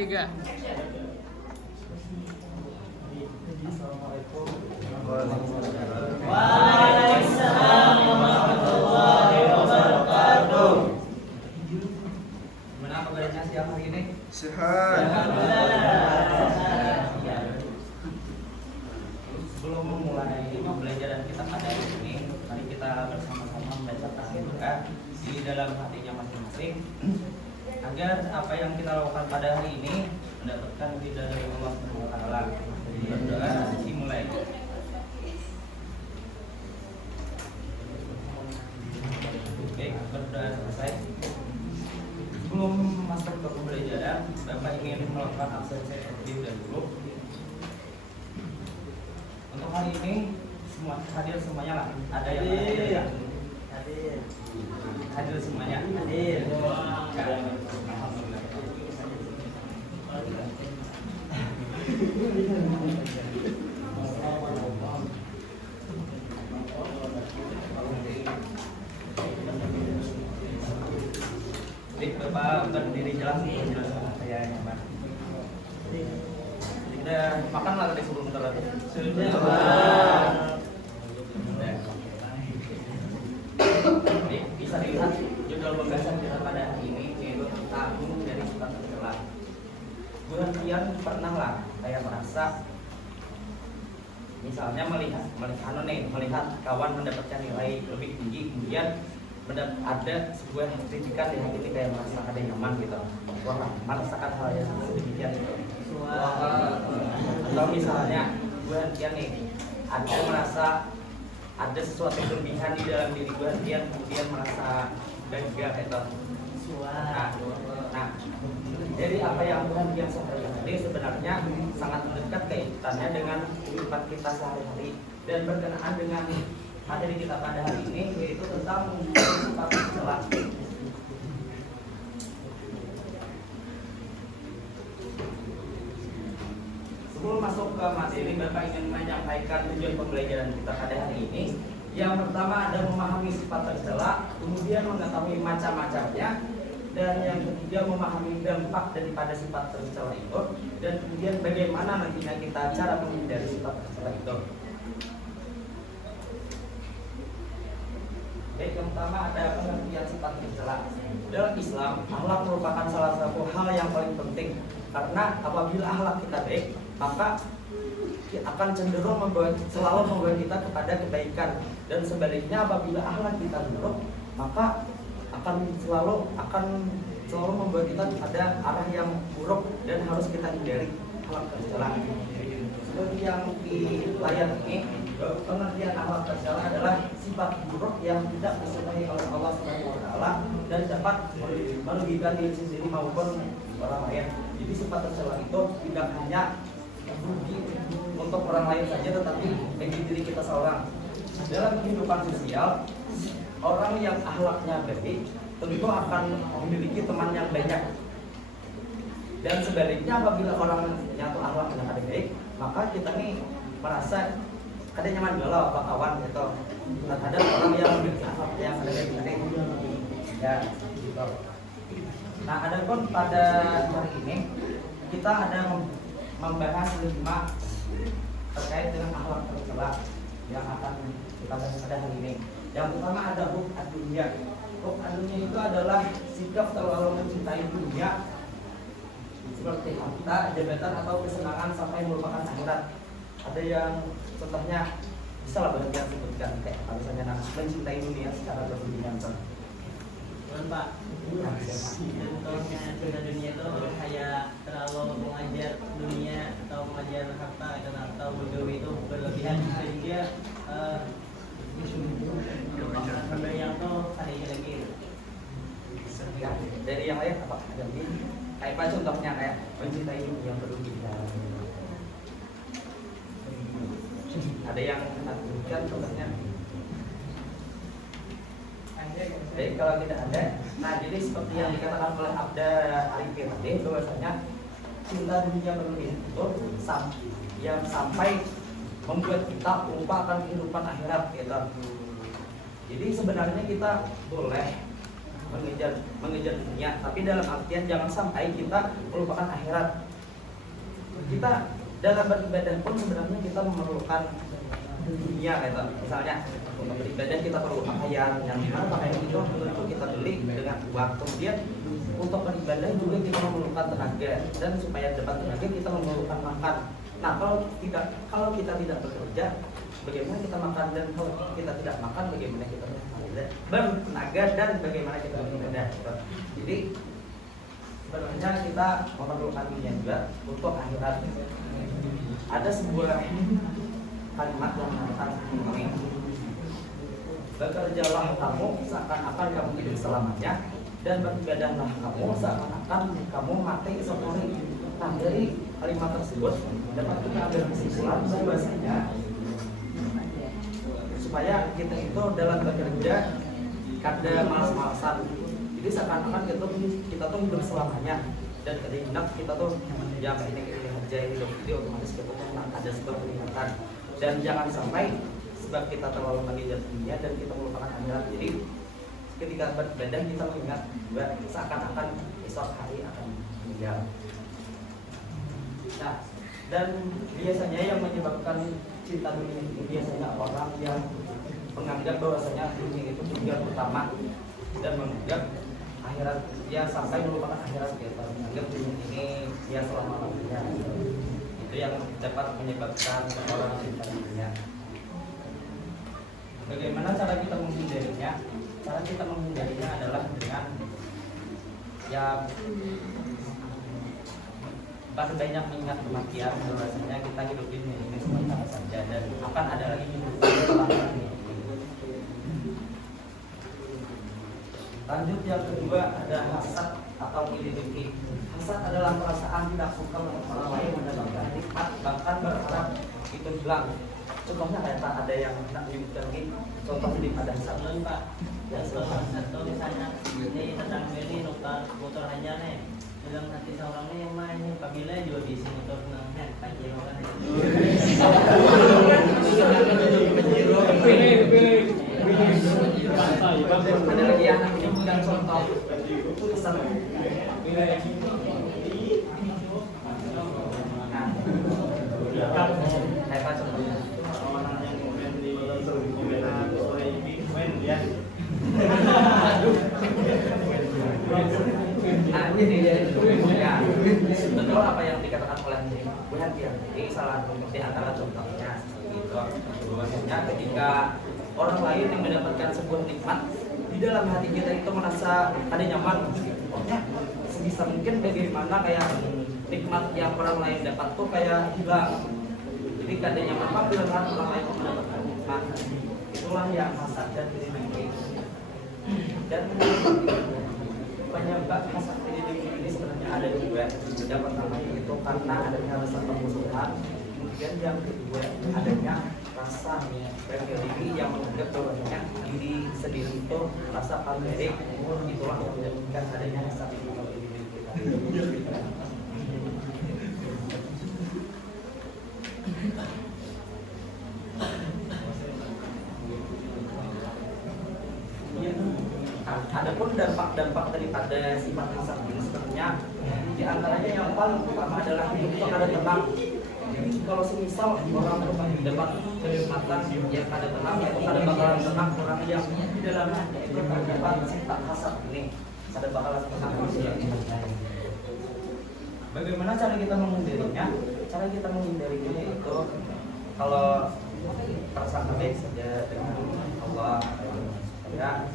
Tiga. Assalamualaikum. Waalaikumsalam warahmatullahi wabarakatuh. Gimana kabarnya siang hari ini? Sehat. Sebelum memulai pembelajaran kita pada hari ini, mari kita bersama-sama membacakan doa di dalam hatinya masing-masing agar apa yang kita lakukan pada hari ini mendapatkan ridha dari Allah Subhanahu wa taala. Berdoa dimulai. Oke, berdoa selesai. Sebelum masuk ke pembelajaran, Bapak ingin melakukan absensi terlebih dahulu. Untuk hari ini semua hadir semuanya lah. Ada yang hadir? Hadir semuanya. Hadir. Alhamdulillah. Baik, Bapak berdiri jelas sama saya nyaman. Kita makan lah tadi sebelum bentar lagi. Baik, bisa dilihat judul pembahasan kita pada hari ini yaitu tentang dari sifat tercela. Kalian pernah lah kayak merasa misalnya melihat kawan mendapatkan nilai lebih tinggi, kemudian ada sebuah kritikan di hati ini kayak merasa ada nyaman gitu, wah merasakan hal yang sedemikian gitu. Atau misalnya gue nih ada merasa ada sesuatu kelebihan di dalam diri gue, kemudian merasa bangga gitu. Nah, jadi apa yang Tuhan sampaikan tadi sebenarnya sangat mendekat kaitannya dengan kehidupan kita sehari-hari dan berkenaan dengan materi kita pada hari ini yaitu tentang sifat tercela. Sebelum masuk ke materi, Bapak ingin menyampaikan tujuan pembelajaran kita pada hari ini. Yang pertama ada memahami sifat tercela, kemudian mengetahui macam-macamnya, dan yang ketiga memahami dampak daripada sifat tercela itu, dan kemudian bagaimana nantinya kita cara menghindari sifat tercela itu. Baik, yang pertama ada pengertian sifat tercela. Dalam Islam, akhlak merupakan salah satu hal yang paling penting karena apabila akhlak kita baik, maka akan cenderung selalu membawa kita kepada kebaikan, dan sebaliknya apabila akhlak kita buruk, maka akan selalu membawa kita pada arah yang buruk dan harus kita hindari akhlak tercela. Seperti yang di layar ini, pengertian akhlak tercela adalah sifat buruk yang tidak disukai oleh Allah Subhanahu wa taala dan dapat merugikan diri sendiri maupun orang lain. Jadi sifat tercela itu tidak hanya rugi untuk orang lain saja, tetapi bagi diri kita seorang. Dalam kehidupan sosial, orang yang akhlaknya baik tentu akan memiliki teman yang banyak. Dan sebaliknya apabila orang yang akhlaknya ada baik, maka kita nih merasa ada nyaman galau apa kawan gitu terhadap orang yang memiliki akhlak yang ada baik tadi. Ya, gitu. Nah, adapun pada hari ini kita ada membahas 5 terkait dengan akhlak tercela yang akan kita bahas pada hari ini. Yang pertama ada hub ad-dunya. Hub ad-dunya itu adalah sikap terlalu mencintai dunia seperti harta, jabatan atau kesenangan sampai melupakan akhirat. Ada yang contohnya bisa lah banyak yang sebutkan kayak misalnya mencintai dunia secara berlebihan. Pak, contohnya cinta dunia itu kayak terlalu mengajar dunia atau mengajar harta atau duniawi itu berlebihan sehingga melupakan yang tuh hari lagi. Ya, dari yang lain apa? Ada lagi? Kayak apa contohnya kayak mencintai dunia berlebihan. Ada yang menunjukkan contohnya? Jadi kalau tidak ada, nah jadi seperti yang dikatakan oleh Abda Arifin tadi, bahwasanya cinta dunia berlebihan itu yang sampai membuat kita lupa akan kehidupan akhirat gitu. Jadi sebenarnya kita boleh mengejar dunia, tapi dalam artian jangan sampai kita melupakan akhirat. Kita dalam beribadah pun sebenarnya kita memerlukan dunia, gitu. Misalnya untuk beribadah kita perlu pakaian, yang mana pakaian itu kita beli dengan uang. Kemudian untuk beribadah juga kita memerlukan tenaga, dan supaya dapat tenaga kita memerlukan makan. Nah, kalau kita tidak bekerja, bagaimana kita makan? Dan kalau kita tidak makan, bagaimana kita bertenaga dan bagaimana kita beribadah? Gitu. Jadi sebenarnya kita memerlukan dunia juga untuk akhirat. Ada sebuah kalimat yang mengatakan begini: bekerjalah kamu seakan-akan kamu hidup selamanya, dan beribadahlah kamu seakan-akan kamu mati esok hari. Nah, dari kalimat tersebut dapat kita ambil kesimpulan bahwasanya supaya kita itu dalam bekerja kada malas-malasan. Jadi seakan-akan kita tuh hidup selamanya, dan ketika kita tuh yang ini aja hidup itu otomatis kita tuh ada sebuah peningkatan. Dan jangan sampai sebab kita terlalu mengejar dunia dan kita melupakan akhirat. Jadi ketika beribadah kita mengingat seakan-akan esok hari akan meninggal. Nah, dan biasanya yang menyebabkan cinta dunia itu biasanya orang yang menganggap bahwasanya dunia itu tujuan utama dan menganggap akhirat dia sampai melupakan akhirat, gitu. Menganggap dunia ini dia selama-lamanya. Itu yang dapat menyebabkan orang cinta dunia. Bagaimana cara kita menghindarinya? Cara kita menghindarinya adalah dengan yang banyak mengingat kematian, bahwasanya kita hidup di dunia ini sementara saja dan akan ada lagi hidup setelah ini. Lanjut yang kedua ada hasad atau iri dengki. Hasad adalah perasaan tidak suka melihat orang lain mendapatkan nikmat, bahkan berharap itu hilang. Contohnya kayak ada yang tak menyebutkan ini. Contoh ini ada hasad. Sebelum Pak, dan atau misalnya ini tetangga ini motor aja nih, dalam hati seorang ini yang main nih, apabila jual di sini motor nangnya, pagi orang ada lagi yang menyebutkan contoh hasad. Kayak contohnya nah ini ya, betul apa yang dikatakan oleh Bu Hantiati, salah satu di antara contohnya gitu. Bahwasanya ketika orang lain yang mendapatkan sebuah nikmat, di dalam hati kita itu merasa ada nyaman. Pokoknya sebisa mungkin bagaimana kayak nikmat yang orang lain dapat tuh kayak hilang. Jadi kada nyaman apa bila orang lain mendapatkan nikmat. Itulah yang hasad dan iri dengki. Dan penyebab hasad iri dengki ini sebenarnya ada dua. Yang pertama itu karena adanya rasa permusuhan. Kemudian yang kedua adanya rasa diri yang menganggap bahwasanya diri sendiri itu rasa pamerik. Itulah yang menyebabkan adanya hasad iri dengki. Adapun dampak daripada sifat hasad ini sebenarnya di antaranya yang paling utama adalah itu ada tenang. Jadi kalau semisal orang dapat kenikmatan yang ada tenang, itu ada bakalan tenang orang yang di dalamnya itu terdapat sifat hasad ini, ada bakalan tenang ini. Bagaimana cara kita menghindarinya? Cara kita menghindarinya itu kalau prasangka baik saja dengan Allah, ya.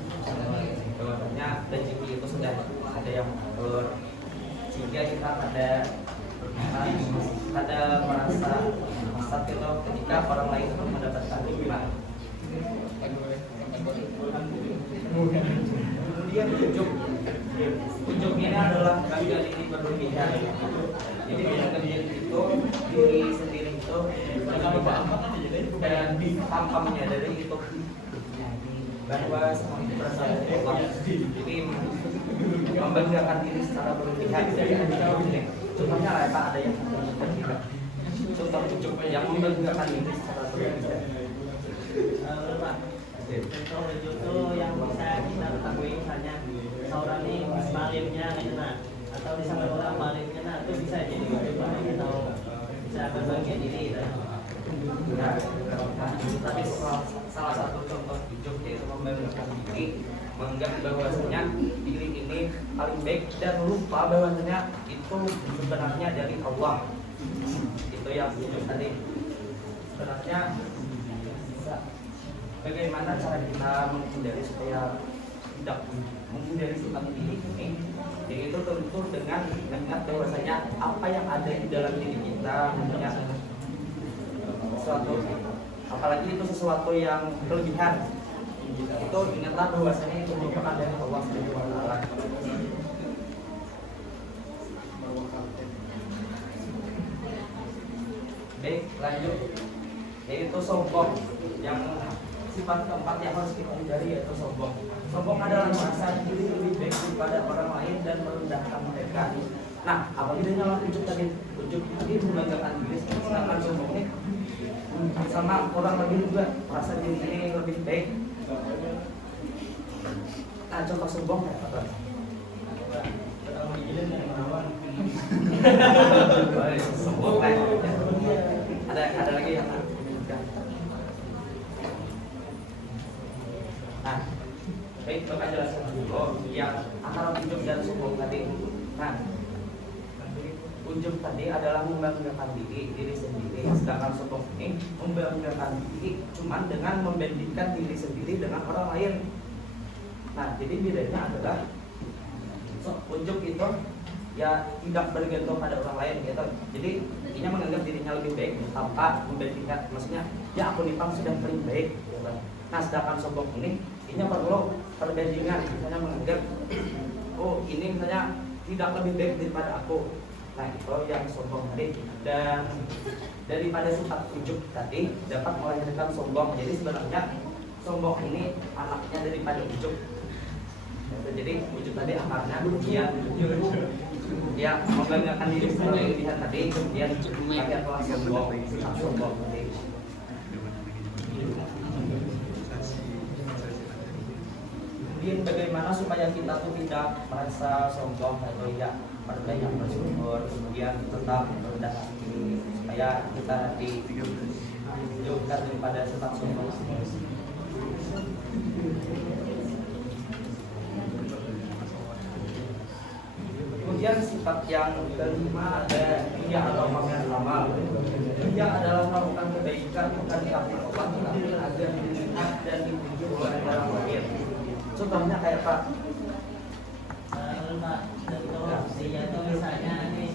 Bahwasanya rezeki itu sudah ada yang mengatur, sehingga kita ada merasa hasad itu ketika orang lain itu mendapatkan nikmat. Kemudian ujub ini adalah bangga diri berlebihan. Jadi dengan kerjaan itu diri sendiri itu dan tampangnya dari itu bahwa semua itu berasal dari Allah. Jadi membanggakan diri secara berlebihan. Contohnya apa ada yang contoh ujub yang membanggakan diri secara berlebihan. Contoh ujub itu yang bisa kita ketahui misalnya seorang ini malimnya gitu nah, atau disangka orang malimnya nah itu bisa jadi ujub atau bisa berbagian diri gitu. Ya, nah, itu tadi salah satu contoh ujub yaitu membanggakan diri, menganggap bahwasanya diri ini paling baik dan lupa bahwasanya itu sebenarnya dari Allah. Itu yang ujub tadi. Sebenarnya bagaimana cara kita menghindari supaya tidak menghindari sifat diri ini? Yaitu tentu dengan mengingat bahwasanya apa yang ada di dalam diri kita punya sesuatu, apalagi itu sesuatu yang kelebihan, itu ingatlah bahwasanya itu merupakan dari Allah Subhanahu wa taala. Baik, lanjut, yaitu sombong. Yang sifat keempat yang harus kita hindari yaitu sombong. Sombong adalah merasa diri lebih baik daripada orang lain dan merendahkan mereka. Nah, apa bedanya sama ujub tadi? Ujub tadi membanggakan diri, sedangkan sombong ini sama orang lebih juga merasa diri ini lebih baik. Nah, contoh sombong ya apa? Sombong kan? Ada lagi yang nah, baik, kita jelaskan dulu yang antara ujub dan sombong tadi. Nah, ujub tadi adalah membanggakan diri sendiri, sedangkan sombong ini membanggakan diri cuman dengan membandingkan diri sendiri dengan orang lain. Nah, jadi bedanya adalah ujub itu ya tidak bergantung pada orang lain gitu. Jadi intinya menganggap dirinya lebih baik tanpa membandingkan, maksudnya ya aku nih sudah paling baik gitu. Nah, sedangkan sombong ini perlu perbandingan, misalnya menganggap oh ini misalnya tidak lebih baik daripada aku. Nah, itu yang sombong tadi. Dan daripada sifat ujub tadi dapat melahirkan sombong. Jadi sebenarnya sombong ini anaknya daripada ujub. Jadi ujub tadi akarnya dia membanggakan diri sebagai kelebihan tadi, kemudian akhirnya telah sombong, sifat sombong tadi. Kemudian bagaimana supaya kita tuh tidak merasa sombong atau ya yang bersyukur, kemudian tetap rendah hati supaya kita dijauhkan daripada sifat sombong. Kemudian sifat yang kelima ada ria atau pamer amal. Ria adalah melakukan kebaikan bukan karena Allah, tetapi agar dilihat dan dipuji oleh orang lain. Contohnya kayak Pak. Pak, ria itu misalnya nih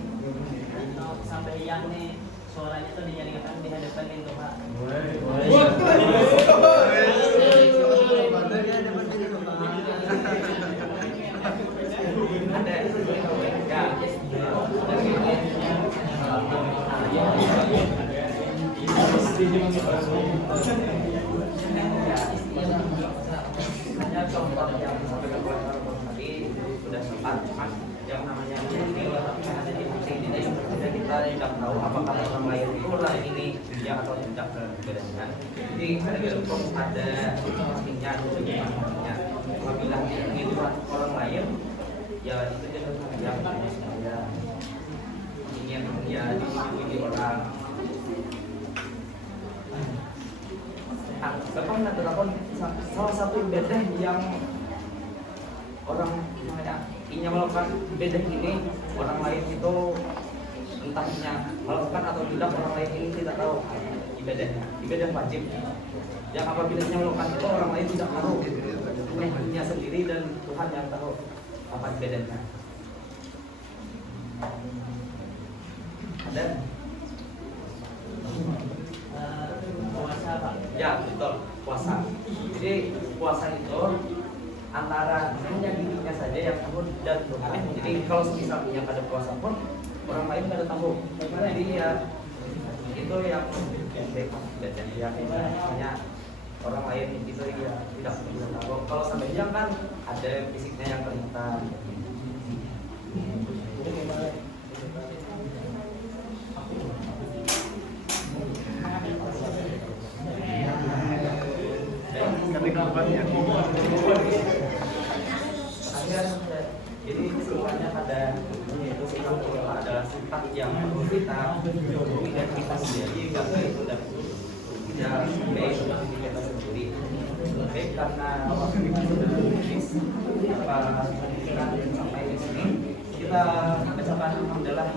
sampai yang nih suaranya tuh dinyanyikan di hadapan itu Pak. Hanya contoh yang disampaikan oleh tadi sudah sempat, yang namanya ini ada di hati ini dan kita tidak tahu apakah orang lain itu orang ini ya atau tidak bedanya. Jadi tergantung ada pastinya sebenarnya. Apabila ini orang lain ya itu jadi yang saya ingin ya dipuji orang. Nah, Bapak menetapkan salah satu ibadah yang orang ingin melakukan ibadah ini orang lain itu entahnya melakukan atau tidak, orang lain ini tidak tahu ibadah wajib yang apabila melakukan itu orang lain tidak tahu, hanya sendiri dan Tuhan yang tahu apa ibadahnya. Ada Puasa Pak. ya betul, puasa. Jadi puasa itu antara hanya dirinya saja yang tahu dan Tuhan. Jadi kalau misalnya pada puasa pun orang lain nggak ada tahu. Jadi ya itu yang dan ya hanya orang lain itu ya tidak bisa tahu. Kalau sampai jam kan ada fisiknya yang kelihatan. Tapi kalau kita jodohi dan kita sendiri karena itu tidak baik bagi kita sendiri. Baik, karena waktu kita sudah habis, apa kita sampai di sini kita bacakan alhamdulillah.